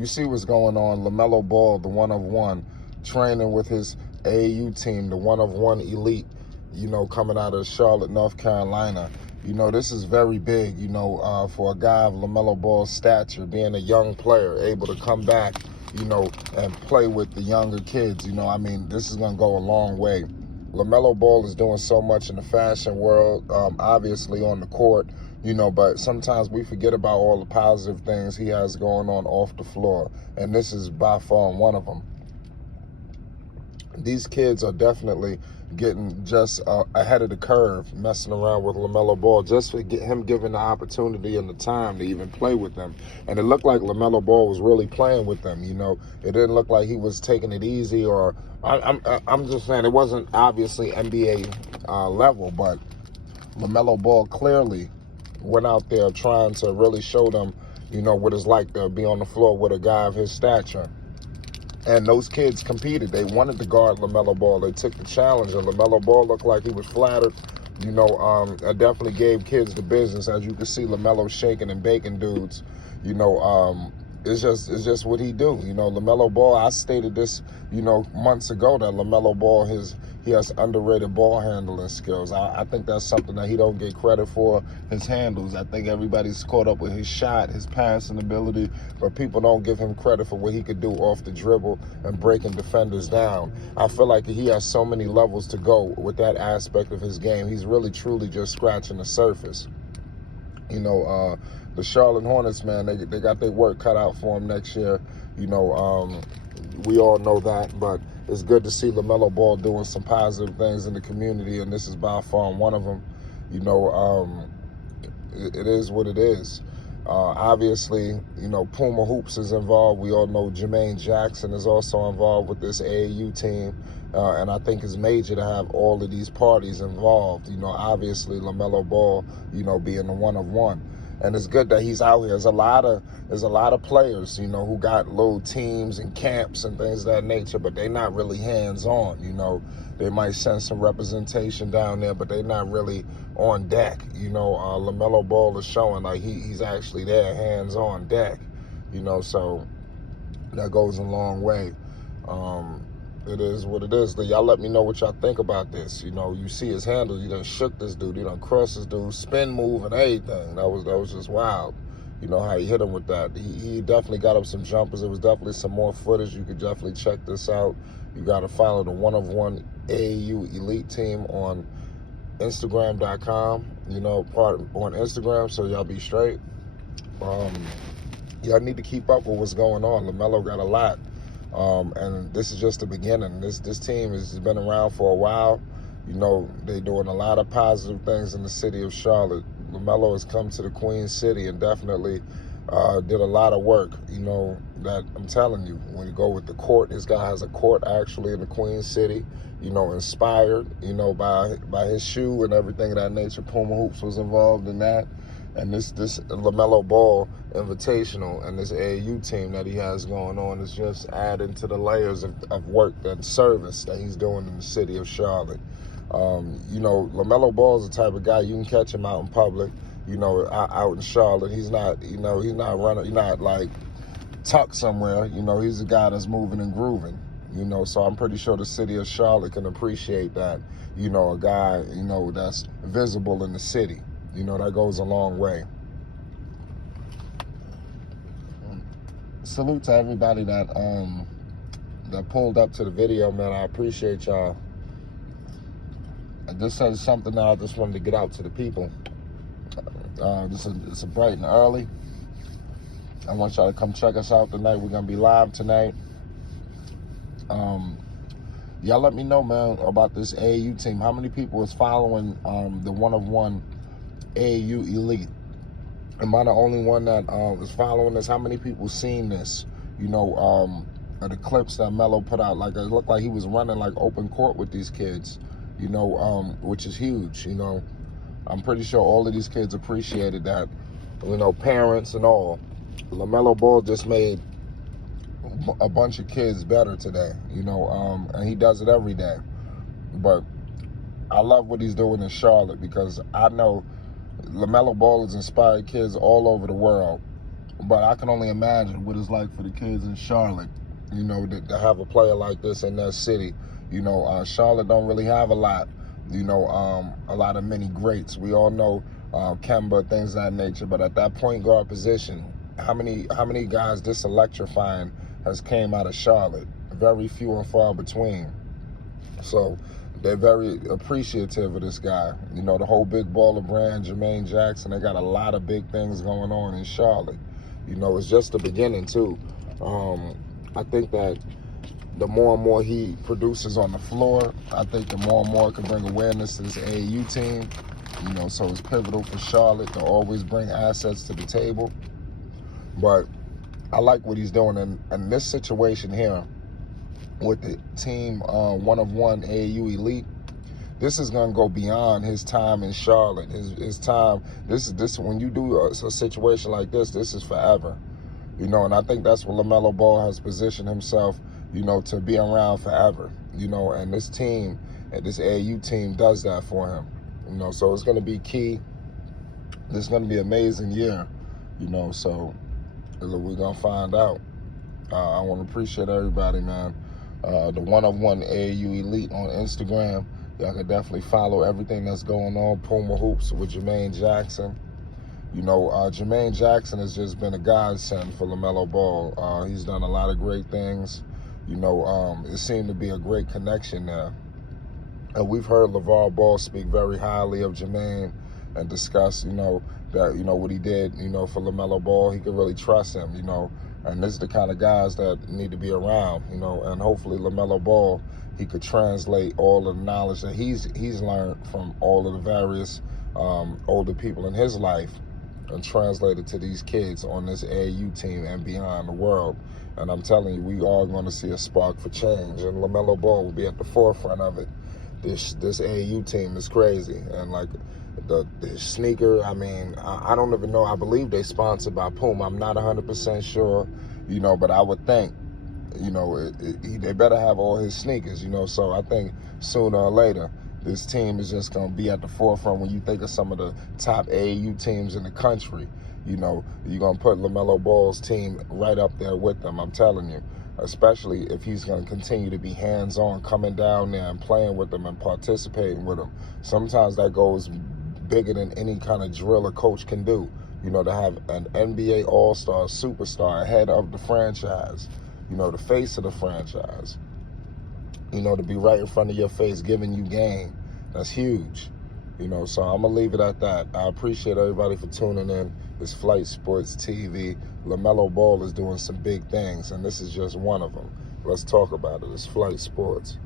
you see what's going on. Lamelo Ball, the one of one, training with his AAU team, the one of one elite, coming out of Charlotte, North Carolina. This is very big, for a guy of Lamelo Ball's stature, being a young player, able to come back, and play with the younger kids. This is going to go a long way. Lamelo Ball is doing so much in the fashion world, obviously on the court, but sometimes we forget about all the positive things he has going on off the floor, and this is by far one of them. These kids are definitely getting just ahead of the curve, messing around with Lamelo Ball, just for him given the opportunity and the time to even play with them. And it looked like Lamelo Ball was really playing with them. It didn't look like he was taking it easy, or I'm just saying it wasn't obviously NBA level, but Lamelo Ball clearly went out there trying to really show them, what it's like to be on the floor with a guy of his stature. And those kids competed. They wanted to guard Lamelo Ball. They took the challenge, and Lamelo Ball looked like he was flattered. I definitely gave kids the business. As you can see, Lamelo shaking and baking dudes. It's just what he do. Lamelo Ball, I stated this, months ago, that Lamelo Ball, he has underrated ball handling skills. I think that's something that he don't get credit for, his handles. I think everybody's caught up with his shot, his passing ability, but people don't give him credit for what he could do off the dribble and breaking defenders down. I feel like he has so many levels to go with that aspect of his game. He's really, truly just scratching the surface. The Charlotte Hornets, man, they got their work cut out for them next year. We all know that, but it's good to see Lamelo Ball doing some positive things in the community, and this is by far one of them. It is what it is. Obviously, Puma Hoops is involved. We all know Jermaine Jackson is also involved with this AAU team. And I think it's major to have all of these parties involved. Obviously Lamelo Ball, being the one of one. And it's good that he's out here. There's a lot of players, who got little teams and camps and things of that nature, but they're not really hands-on. They might send some representation down there, but they're not really on deck. Lamelo Ball is showing like he's actually there, hands-on deck. So that goes a long way. It is what it is. Y'all let me know what y'all think about this. You see his handles. He done shook this dude. He done crossed this dude, spin move and everything. That was just wild. How he hit him with that. He definitely got up some jumpers. There was definitely some more footage. You could definitely check this out. You got to follow the one of one AAU elite team on Instagram.com. On Instagram, so y'all be straight. Y'all need to keep up with what's going on. Lamelo got a lot. And this is just the beginning. This team has been around for a while. They're doing a lot of positive things in the city of Charlotte. Lamelo has come to the Queen City and definitely did a lot of work, that I'm telling you. When you go with the court, this guy has a court actually in the Queen City, inspired, by his shoe and everything of that nature. Puma Hoops was involved in that. And this Lamelo Ball Invitational and this AAU team that he has going on is just adding to the layers of work and service that he's doing in the city of Charlotte. Lamelo Ball is the type of guy you can catch him out in public, out in Charlotte. He's not running, he's not like tucked somewhere. He's a guy that's moving and grooving. So I'm pretty sure the city of Charlotte can appreciate that. A guy, that's visible in the city. That goes a long way. Salute to everybody that pulled up to the video, man. I appreciate y'all. And this is something that I just wanted to get out to the people. It's a bright and early. I want y'all to come check us out tonight. We're gonna be live tonight. Y'all let me know, man, about this AAU team. How many people is following the one of one AAU elite? Am I the only one that is following this? How many people seen this? The clips that Melo put out, like it looked like he was running like open court with these kids, which is huge. I'm pretty sure all of these kids appreciated that, parents and all. Lamelo Ball just made a bunch of kids better today, and he does it every day. But I love what he's doing in Charlotte because I know Lamelo Ball has inspired kids all over the world. But I can only imagine what it's like for the kids in Charlotte, you know, to have a player like this in their city. You know, Charlotte don't really have a lot, you know, a lot of many greats. We all know Kemba, things of that nature. But at that point guard position, how many guys this electrifying has came out of Charlotte? Very few and far between. So they're very appreciative of this guy. You know, the whole big baller brand, Jermaine Jackson, they got a lot of big things going on in Charlotte. You know, it's just the beginning, too. I think that the more and more he produces on the floor, I think the more and more it can bring awareness to this AAU team. You know, so it's pivotal for Charlotte to always bring assets to the table. But I like what he's doing. And this situation here with the team one-of-one AAU elite, this is going to go beyond his time in Charlotte. His time, this when you do a situation like this is forever. You know, and I think that's what Lamelo Ball has positioned himself, you know, to be around forever. You know, and this team, and this AAU team does that for him. You know, so it's going to be key. This is going to be an amazing year, you know, so we're going to find out. I want to appreciate everybody, man. The one-of-one AAU Elite on Instagram. Y'all can definitely follow everything that's going on. Puma Hoops with Jermaine Jackson. You know, Jermaine Jackson has just been a godsend for Lamelo Ball. He's done a lot of great things. You know, it seemed to be a great connection there. And we've heard LeVar Ball speak very highly of Jermaine and discuss, you know, that, you know, what he did, you know, for LaMelo Ball. He could really trust him, you know, and this is the kind of guys that need to be around, you know, and hopefully LaMelo Ball, he could translate all of the knowledge that he's learned from all of the various older people in his life and translate it to these kids on this AAU team and beyond the world. And I'm telling you, we are going to see a spark for change, and LaMelo Ball will be at the forefront of it. This AAU team is crazy, and like the sneaker, I mean, I don't even know. I believe they sponsored by Puma. I'm not 100% sure, you know, but I would think, you know, they better have all his sneakers, you know. So I think sooner or later, this team is just going to be at the forefront. When you think of some of the top AAU teams in the country, you know, you're going to put LaMelo Ball's team right up there with them, I'm telling you. Especially if he's going to continue to be hands-on, coming down there and playing with them and participating with them. Sometimes that goes bigger than any kind of drill a coach can do. You know, to have an NBA all-star, superstar, head of the franchise, you know, the face of the franchise, you know, to be right in front of your face giving you game. That's huge. You know, so I'm going to leave it at that. I appreciate everybody for tuning in. It's Flight Sports TV. LaMelo Ball is doing some big things, and this is just one of them. Let's talk about it. It's Flight Sports.